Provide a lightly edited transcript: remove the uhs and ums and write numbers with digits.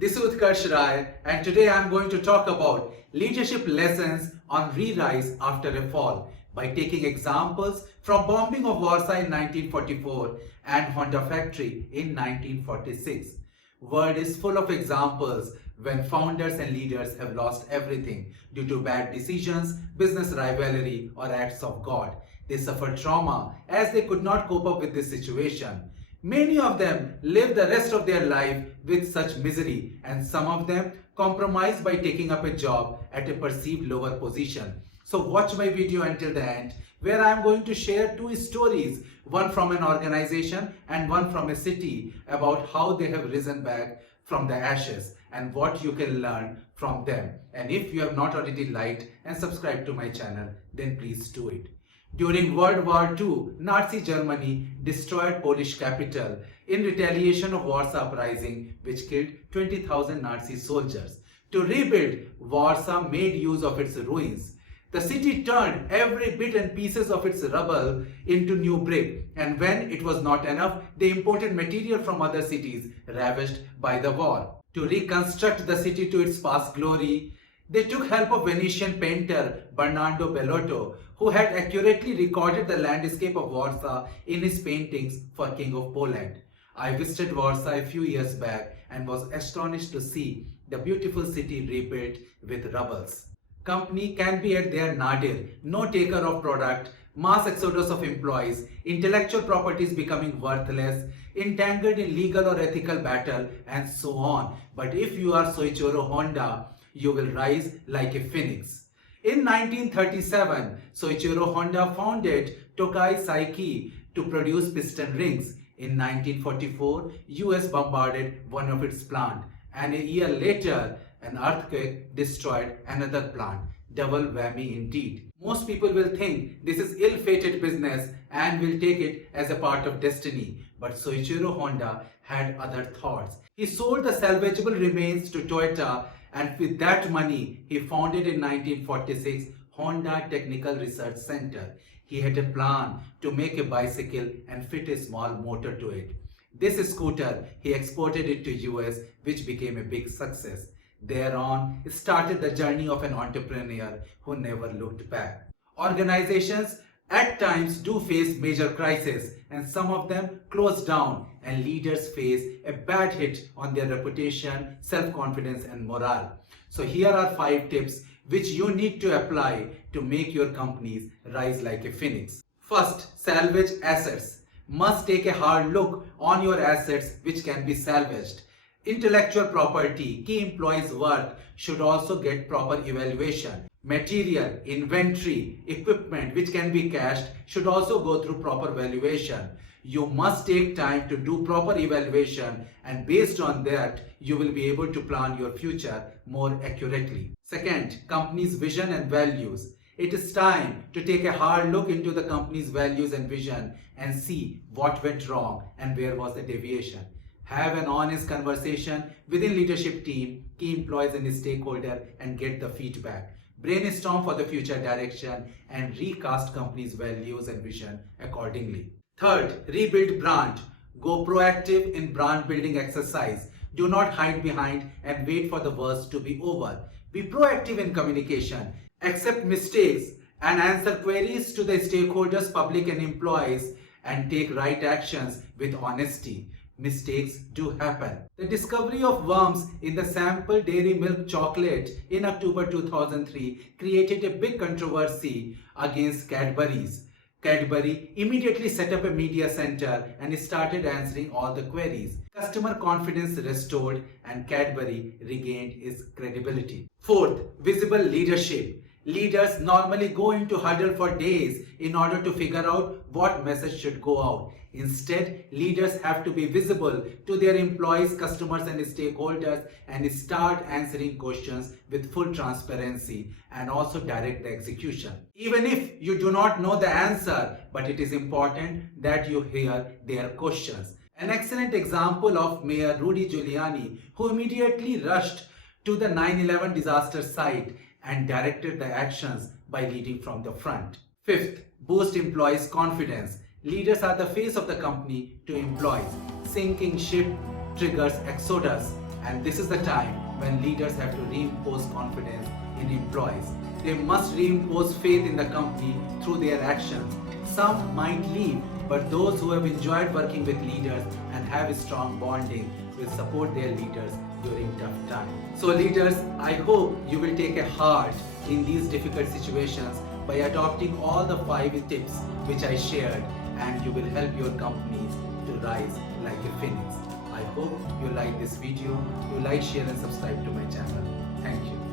This is Utkarsh Rai, and today I am going to talk about leadership lessons on re-rise after a fall by taking examples from Bombing of Warsaw in 1944 and Honda Factory in 1946. World is full of examples when founders and leaders have lost everything due to bad decisions, business rivalry, or acts of God. They suffered trauma as they could not cope up with this situation. Many of them live the rest of their life with such misery, and some of them compromise by taking up a job at a perceived lower position. So watch my video until the end, where I am going to share two stories, one from an organization and one from a city, about how they have risen back from the ashes and what you can learn from them. And if you have not already liked and subscribed to my channel, then please do it. During World War II, Nazi Germany destroyed Polish capital in retaliation of Warsaw Uprising, which killed 20,000 Nazi soldiers. To rebuild, Warsaw made use of its ruins. The city turned every bit and pieces of its rubble into new brick, and when it was not enough, they imported material from other cities ravaged by the war. To reconstruct the city to its past glory, they took help of Venetian painter Bernardo Bellotto, who had accurately recorded the landscape of Warsaw in his paintings for King of Poland. I visited Warsaw a few years back and was astonished to see the beautiful city rebuilt with rubbles. Company can be at their nadir, no taker of product, mass exodus of employees, intellectual properties becoming worthless, entangled in legal or ethical battle, and so on. But if you are Soichiro Honda, you will rise like a phoenix. In 1937, Soichiro Honda founded Tokai Saiki to produce piston rings. In 1944, US bombarded one of its plants, and a year later, an earthquake destroyed another plant. Double whammy indeed. Most people will think this is ill-fated business and will take it as a part of destiny. But Soichiro Honda had other thoughts. He sold the salvageable remains to Toyota, and with that money, he founded in 1946 Honda Technical Research Center. He had a plan to make a bicycle and fit a small motor to it. This scooter, he exported it to US, which became a big success. Thereon started the journey of an entrepreneur who never looked back. Organizations at times do face major crises, and some of them close down, and leaders face a bad hit on their reputation, self-confidence, and morale. So here are 5 tips which you need to apply to make your companies rise like a phoenix. First, salvage assets. Must take a hard look on your assets which can be salvaged. Intellectual property, key employees' work should also get proper evaluation. Material, inventory, equipment which can be cashed should also go through proper valuation. You must take time to do proper evaluation, and based on that, you will be able to plan your future more accurately. Second, company's vision and values. It is time to take a hard look into the company's values and vision and see what went wrong and where was the deviation. Have an honest conversation within leadership team, key employees and stakeholders, and get the feedback. Brainstorm for the future direction and recast company's values and vision accordingly. Third, rebuild brand. Go proactive in brand building exercise. Do not hide behind and wait for the worst to be over. Be proactive in communication. Accept mistakes and answer queries to the stakeholders, public and employees, and take right actions with honesty. Mistakes do happen. The discovery of worms in the sample dairy milk chocolate in October 2003 created a big controversy against Cadbury's. Cadbury immediately set up a media center and started answering all the queries. Customer confidence restored and Cadbury regained its credibility. Fourth, visible leadership. Leaders normally go into huddle for days in order to figure out what message should go out. Instead, leaders have to be visible to their employees, customers, and stakeholders and start answering questions with full transparency and also direct the execution. Even if you do not know the answer, but it is important that you hear their questions. An excellent example of Mayor Rudy Giuliani, who immediately rushed to the 9/11 disaster site and directed the actions by leading from the front. Fifth, boost employees' confidence. Leaders are the face of the company to employees. Sinking ship triggers exodus. And this is the time when leaders have to reinforce confidence in employees. They must reinforce faith in the company through their actions. Some might leave, but those who have enjoyed working with leaders and have a strong bonding will support their leaders during tough times. So leaders, I hope you will take a heart in these difficult situations by adopting all the 5 tips which I shared, and you will help your companies to rise like a phoenix. I hope you like this video. You like, share and subscribe to my channel. Thank you.